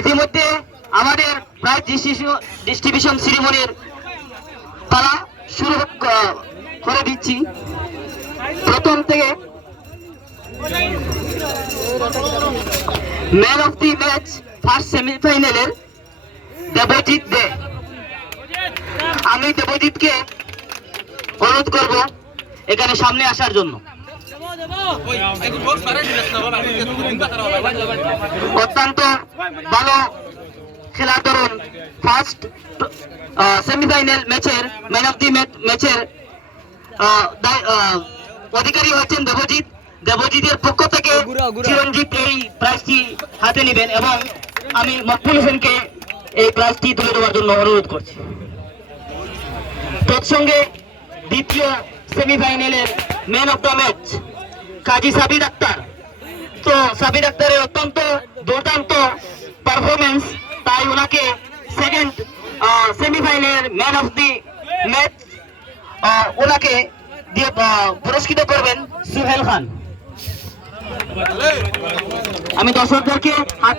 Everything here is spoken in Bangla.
ইতিমধ্যে আমাদের প্রাইজ ডিস্ট্রিবিউশন সেরিমনির পালা শুরু করে দিচ্ছি। প্রথম থেকে man of the match first সেমিফাইনালের দেবজিৎ দে। আমি দেবজিৎকে অনুরোধ করব এখানে সামনে আসার জন্য। অত্যন্ত ভালো খেলার ধরুন ফার্স্ট সেমিফাইনাল ম্যাচের ম্যান অফ দি ম্যাচের অধিকারী হচ্ছেন দেবজিৎ। দেবজিতের পক্ষ থেকে চিরঞ্জিত এই প্রাইজটি হাতে নেবেন এবং আমি মকবুল হোসেনকে এই প্রাইজটি তুলে দেওয়ার জন্য অনুরোধ করছি। তৎসঙ্গে দ্বিতীয় সেমিফাইনালের ম্যান অফ দ্য ম্যাচ কাজী সাবির আক্তার। তো সাবির আক্তারের অত্যন্ত দুর্দান্ত পারফরমেন্স, তাই ওনাকে সেকেন্ড সেমিফাইনালের ম্যান অফ দি ম্যাচ ওনাকে দিয়ে পুরস্কৃত করবেন সুহেল খান। আমি দর্শকদেরকে হাত